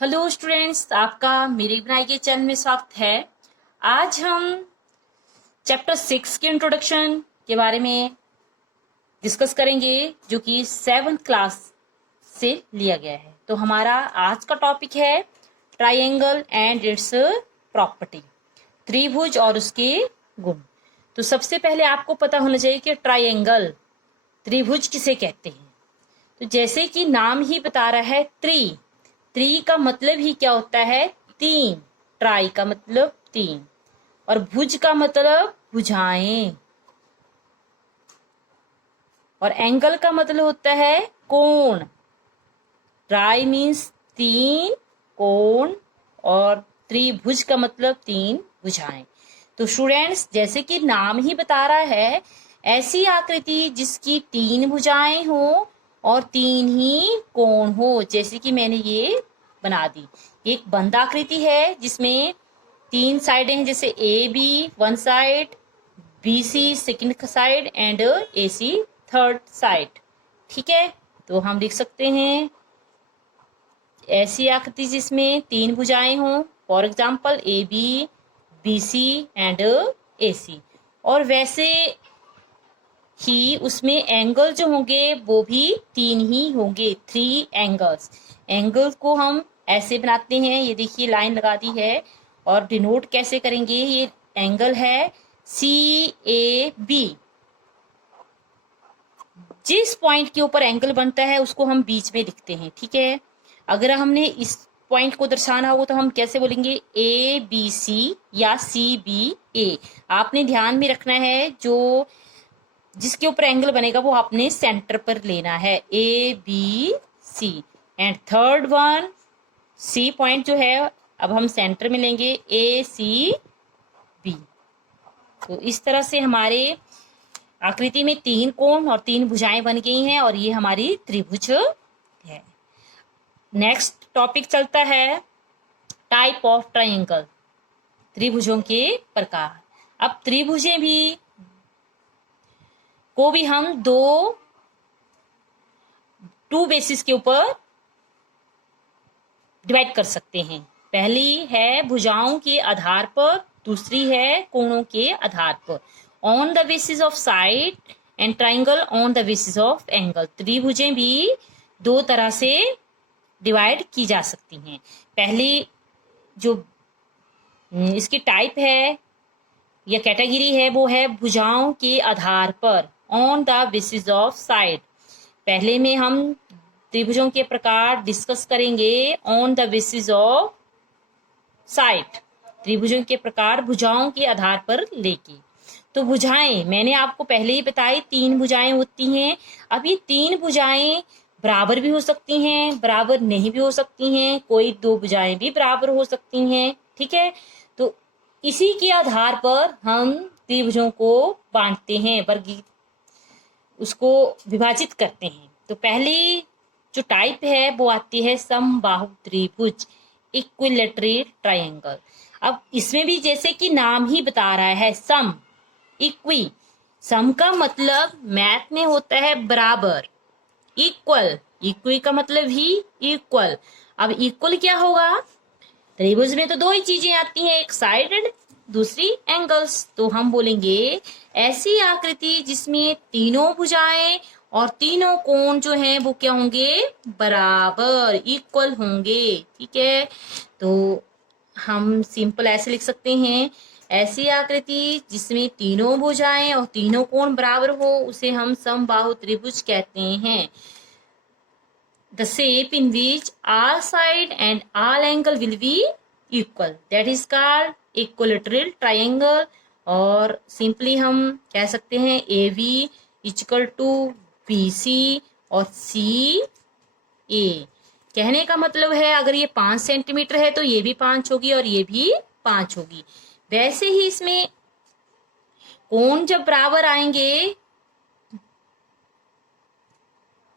Hello students, आपका मेरे बनाई के चैनल में स्वागत है। आज हम चैप्टर 6 के इंट्रोडक्शन के बारे में डिस्कस करेंगे, जो कि 7th क्लास से लिया गया है। तो हमारा आज का टॉपिक है ट्राइंगल एंड इट्स प्रॉपर्टी, त्रिभुज और उसके गुण। तो सबसे पहले आपको पता होना चाहिए कि ट्राइंगल, त्रिभुज किसे कहते हैं। तो जैसे कि नाम ही बता रहा है, त्रि का मतलब ही क्या होता है? तीन। ट्राई का मतलब तीन, और भुज का मतलब भुजाएं, और एंगल का मतलब होता है कोण। ट्राई मीन्स तीन कोण, और त्रिभुज का मतलब तीन भुजाएं। तो स्टूडेंट्स, जैसे कि नाम ही बता रहा है, ऐसी आकृति जिसकी तीन भुजाएं हो और तीन ही कोण हो। जैसे कि मैंने ये बना दी, एक बंद आकृति है जिसमें तीन साइडें हैं, जैसे A B one side, B C second side and A C third side. ठीक है, तो हम लिख सकते हैं ऐसी आकृति जिसमें तीन भुजाएं हों, for example A B C and A C. और वैसे ही उसमें एंगल जो होंगे वो भी तीन ही होंगे, 3 एंगल्स। एंगल को हम ऐसे बनाते हैं, ये देखिए लाइन लगा दी है। और डिनोट कैसे करेंगे? ये एंगल है CAB। जिस पॉइंट के ऊपर एंगल बनता है उसको हम बीच में लिखते हैं। ठीक है, अगर हमने इस पॉइंट को दर्शाना होगा तो हम कैसे बोलेंगे? ABC या CBA। आपने ध्यान में रखना है, जो जिसके ऊपर एंगल बनेगा वो आपने सेंटर पर लेना है, ABC। And third one C point जो है, अब हम सेंटर में लेंगे ACB। तो इस तरह से हमारे आकृति में तीन कोण और तीन भुजाएं बन गई हैं, और ये हमारी त्रिभुज है। नेक्स्ट टॉपिक चलता है टाइप ऑफ ट्राइंगल, त्रिभुजों के प्रकार। अब त्रिभुजें को भी हम टू बेसिस के ऊपर डिवाइड कर सकते हैं। पहली है भुजाओं के आधार पर, दूसरी है कोणों के आधार पर। On the basis of side and triangle on the basis of angle. त्रिभुजें भी दो तरह से डिवाइड की जा सकती हैं। पहली जो इसकी टाइप है या कैटेगरी है, वो है भुजाओं के आधार पर, on the basis of side. पहले में हम त्रिभुजों के प्रकार डिस्कस करेंगे on the basis of side, त्रिभुजों के प्रकार भुजाओं के आधार पर लेके। तो भुजाएं मैंने आपको पहले ही बताई, तीन भुजाएं होती हैं। अब ये तीन भुजाएं बराबर भी हो सकती हैं, बराबर नहीं भी हो सकती हैं, कोई दो भुजाएं भी बराबर हो सकती हैं। ठीक है, तो इसी के आधार पर हम त्रिभुजों को बांटते हैं, उसको विभाजित करते हैं। तो पहली जो टाइप है वो आती है समबाहु त्रिभुज, इक्विलैटरल ट्रायंगल। अब इसमें भी जैसे कि नाम ही बता रहा है, सम इक्वी। सम का मतलब मैथ में होता है बराबर, इक्वल, इक्वी का मतलब ही इक्वल। अब इक्वल क्या होगा? त्रिभुज में तो दो ही चीजें आती हैं, एक साइड एंड दूसरी एंगल्स। तो हम बोलेंगे ऐसी आकृति जिसमें तीनों भुजाएं और तीनों कोण जो हैं वो क्या होंगे? बराबर, इक्वल होंगे। ठीक है, तो हम सिंपल ऐसे लिख सकते हैं, ऐसी आकृति जिसमें तीनों भुजाएं और तीनों कोण बराबर हो उसे हम समबाहु त्रिभुज कहते हैं। The shape in which all side and all angle will be equal, that is called equilateral triangle। और सिंपली हम कह सकते हैं AB इक्वल टू BC और CA। कहने का मतलब है, अगर ये 5 सेंटीमीटर है तो ये भी 5 होगी और ये भी 5 होगी। वैसे ही इसमें कोण जब बराबर आएंगे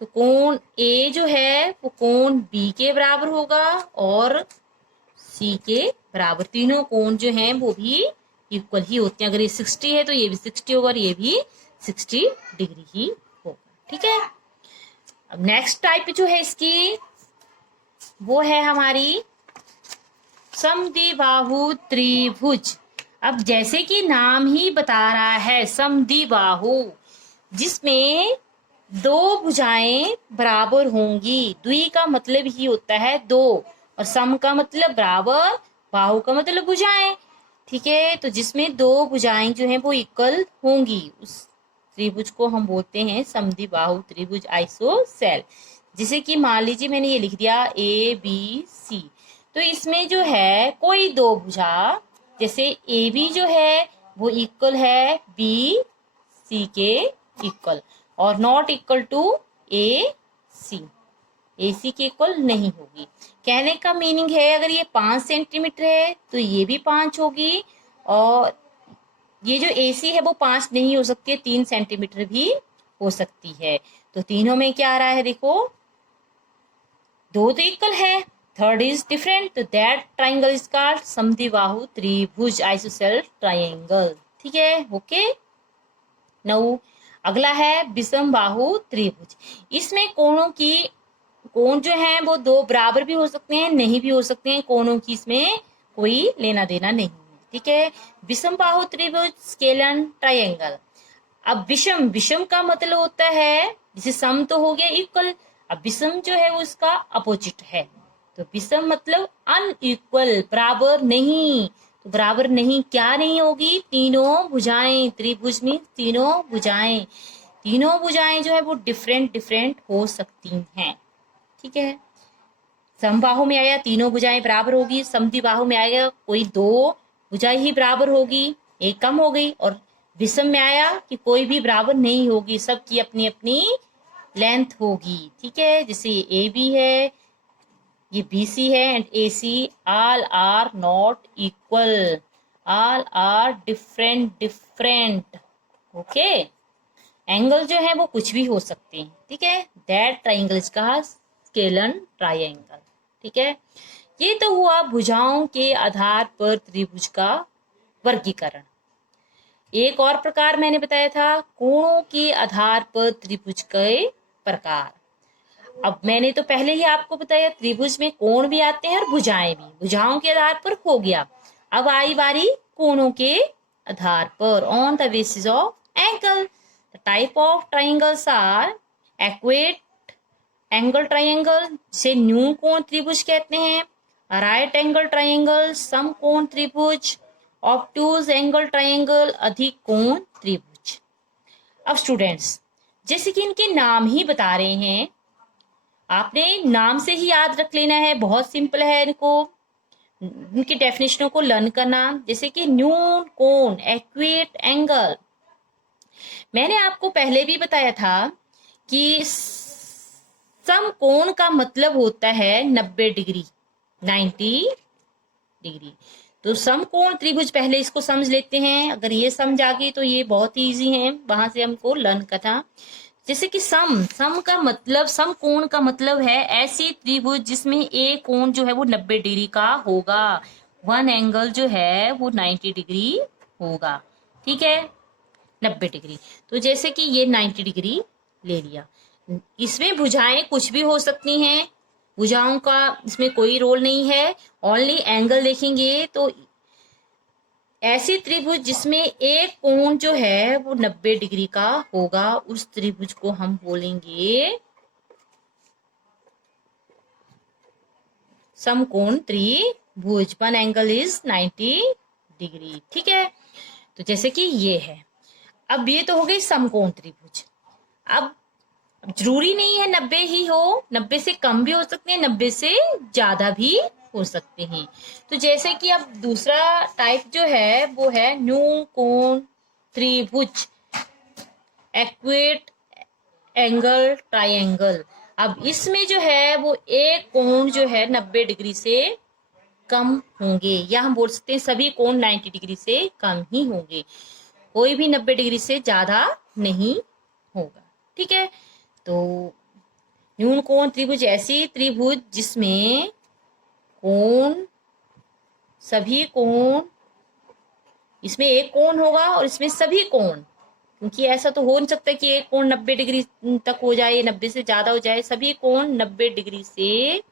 तो कोण A जो है वो कोण B के बराबर होगा और C के बराबर। तीनों कोण जो हैं वो भी इक्वल ही होते हैं। अगर ये 60 है तो ये भी 60 होगा और ये भी 60 डिग्री ही होगा। ठीक है, अब नेक्स्ट टाइप जो है इसकी वो है हमारी समद्विबाहु त्रिभुज। अब जैसे कि नाम ही बता रहा है समद्विबाहु, जिसमें दो भुजाएं बराबर होंगी। द्वि का मतलब ही होता है दो, और सम का मतलब बराबर, बाहु का मतलब भुजाएं। ठीक है, तो जिसमें दो भुजाएं जो हैं वो इक्वल होंगी, उस त्रिभुज को हम बोलते हैं समद्विबाहु त्रिभुज आइसोसेल। जैसे कि मान लीजिए मैंने ये लिख दिया ABC, तो इसमें जो है कोई दो भुजा, जैसे AB जो है वो इक्वल है BC के इक्वल, और नॉट इक्वल टू AC के इक्वल नहीं होगी। कहने का मीनिंग है अगर ये 5 सेंटीमीटर है तो ये भी 5 होगी, और ये जो AC है वो 5 नहीं हो सकती है, 3 सेंटीमीटर भी हो सकती है। तो तीनों में क्या आ रहा है, देखो दो तो इक्वल है, थर्ड इज डिफरेंट, तो दैट ट्राइंगल इज कॉल्ड समद्विबाहु त्रिभुज आइसोसेल ट्राइंगल। ठीक है, ओके। नौ अगला है विषम बाहु त्रिभुज। इसमें कोण जो है वो दो बराबर भी हो सकते हैं, नहीं भी हो सकते हैं, कोणों की इसमें कोई लेना देना नहीं है। ठीक है, विषम बाहु त्रिभुज स्केलन ट्राइंगल। अब विषम का मतलब होता है, जैसे सम तो हो गया इक्वल, अब विषम जो है वो इसका अपोजिट है। तो विषम मतलब अनइक्वल, बराबर नहीं। तो बराबर नहीं क्या नहीं होगी, तीनों भुजाएं, त्रिभुज में तीनों भुजाएं जो है वो डिफरेंट डिफरेंट हो सकती हैं। ठीक है, समबाहु में आया तीनों भुजाएं बराबर होगी, समद्विबाहु में आएगा कोई दो भुजाएं ही बराबर होगी, एक कम हो गई, और विषम में आया कि कोई भी बराबर नहीं होगी, सबकी अपनी अपनी लेंथ होगी। ठीक है, जैसे ये AB है, ये BC है, and AC, all are not equal, all are different. Okay, angle जो है वो कुछ भी हो सकते हैं। ठीक है, दैट ट्राइंगल इज कहा स्केलन ट्राइंगल। ठीक है, ये तो हुआ भुजाओं के आधार पर त्रिभुज का वर्गीकरण। एक और प्रकार मैंने बताया था कोणों के आधार पर त्रिभुज के प्रकार। अब मैंने तो पहले ही आपको बताया त्रिभुज में कोण भी आते हैं और भुजाएं भी, भुजाओं के आधार पर हो गया। अब आई बारी कोणों के आधार पर, on the basis of angle. The type of triangles are acute angle triangle, जिसे न्यून कोण त्रिभुज कहते हैं, राइट एंगल ट्राइंगल, सम कोण त्रिभुज, ऑब्टूज एंगल ट्राइंगल, अधिक कोण त्रिभुज। अब स्टूडेंट्स, जैसे कि इनके नाम ही बता रहे हैं, आपने नाम से ही याद रख लेना है, बहुत सिंपल है इनको, इनकी डेफिनेशनों को लर्न करना। जैसे कि न्यून कोण एक्वेट एंगल, मैंने आपको पहले भी बताया था कि समकोण का मतलब होता है 90 डिग्री, 90 डिग्री। तो समकोण त्रिभुज, पहले इसको समझ लेते हैं, अगर ये समझ आ गई तो ये बहुत ही इजी है, वहां से हमको लर्न करना। जैसे कि सम का मतलब, समकोण का मतलब है ऐसी त्रिभुज जिसमें एक कोण जो है वो 90 डिग्री का होगा, वन एंगल जो है वो 90 डिग्री होगा। ठीक है, 90 डिग्री। तो जैसे कि ये 90 डिग्री ले लिया, इसमें भुजाएं कुछ भी हो सकती हैं, भुजाओं का इसमें कोई रोल नहीं है, ओनली एंगल देखेंगे। तो ऐसी त्रिभुज जिसमें एक कोण जो है वो 90 डिग्री का होगा, उस त्रिभुज को हम बोलेंगे समकोण त्रिभुज, वन एंगल इज 90 डिग्री। ठीक है, तो जैसे कि ये है। अब ये तो हो गई समकोण त्रिभुज। अब जरूरी नहीं है 90 ही हो, 90 से कम भी हो सकते हैं, 90 से ज्यादा भी हो सकते हैं। तो जैसे कि अब दूसरा टाइप जो है वो है न्यून कोण त्रिभुज एक्वेट एंगल ट्राइंगल। अब इसमें जो है वो एक कोण जो है 90 डिग्री से कम होंगे, या हम बोल सकते हैं सभी कोण 90 डिग्री से कम ही होंगे, कोई भी 90 डिग्री से ज्यादा नहीं होगा। ठीक है, तो न्यून कोण त्रिभुज ऐसी त्रिभुज जिसमें कोण, सभी कोण, इसमें एक कोण होगा और इसमें सभी कोण, क्योंकि ऐसा तो हो नहीं सकता कि एक कोण 90 डिग्री तक हो जाए, 90 से ज्यादा हो जाए, सभी कोण 90 डिग्री से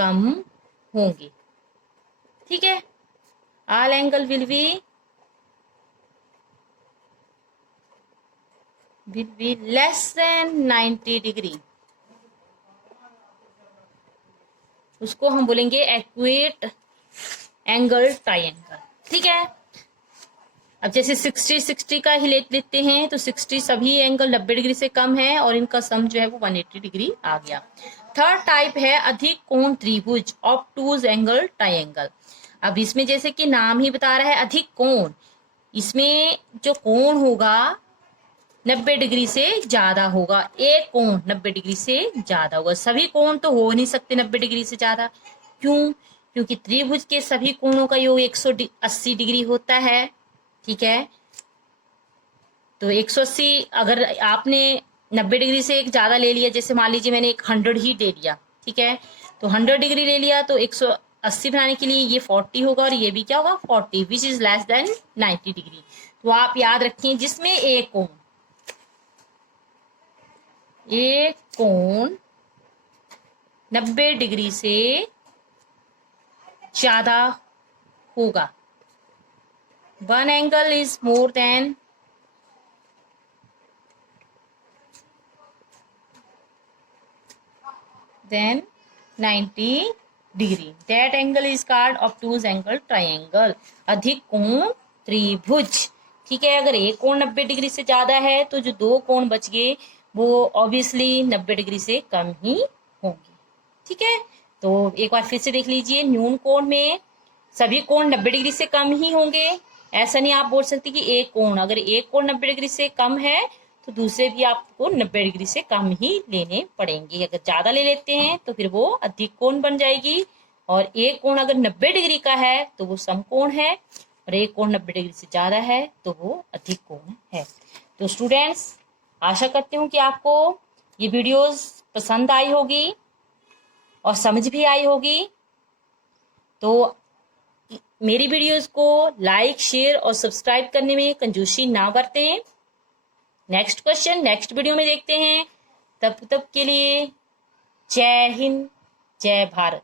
कम होंगे। ठीक है, all angle will be less than 90 degree. उसको हम बोलेंगे एक्यूरेट एंगल ट्रायंगल। ठीक है, अब जैसे 60 का ही लेते हैं तो 60 सभी एंगल 90 डिग्री से कम है और इनका सम जो है वो 180 डिग्री आ गया। थर्ड टाइप है अधिक कोण त्रिभुज, ऑब्टूज एंगल ट्रायंगल। अब इसमें जैसे कि नाम ही बता रहा है अधिक कोण, इसमें जो कोण होगा 90 डिग्री से ज्यादा होगा। एक कोण 90 डिग्री से ज्यादा होगा। सभी कोण तो हो नहीं सकते 90 डिग्री से ज्यादा। क्यों? क्योंकि त्रिभुज के सभी कोणों का योग 180 डिग्री होता है। ठीक है, तो 180 अगर आपने 90 डिग्री से एक ज्यादा ले लिया, जैसे मान लीजिए मैंने एक 100 ही दे दिया, ठीक है, तो 100 डिग्री ले लिया तो 180 बनाने के लिए ये 40 होगा और ये भी क्या होगा 40, which is less than 90 degree. तो आप याद रखिए जिसमें एक कोण 90 डिग्री से ज्यादा होगा, one angle is more than 90 degree, that angle is called obtuse angle triangle, अधिक कोण त्रिभुज। ठीक है, अगर एक कोण 90 डिग्री से ज्यादा है तो जो दो कोण बच गए वो ऑब्वियसली 90 डिग्री से कम ही होंगे। ठीक है, तो एक बार फिर से देख लीजिए, न्यून कोण में सभी कोण 90 डिग्री से कम ही होंगे। ऐसा नहीं आप बोल सकते कि एक कोण, अगर एक कोण 90 डिग्री से कम है तो दूसरे भी आपको 90 डिग्री से कम ही लेने पड़ेंगे। अगर ज्यादा ले लेते हैं तो फिर वो अधिक कोण बन जाएगी, और एक कोण अगर 90 डिग्री का है तो वो समकोण है, और एक कोण 90 डिग्री से ज्यादा है तो वो अधिक कोण है। तो स्टूडेंट्स, आशा करती हूँ कि आपको ये वीडियोस पसंद आई होगी और समझ भी आई होगी। तो मेरी वीडियोस को लाइक, शेयर और सब्सक्राइब करने में कंजूसी ना बरतें। नेक्स्ट क्वेश्चन नेक्स्ट वीडियो में देखते हैं। तब के लिए जय हिंद, जय भारत।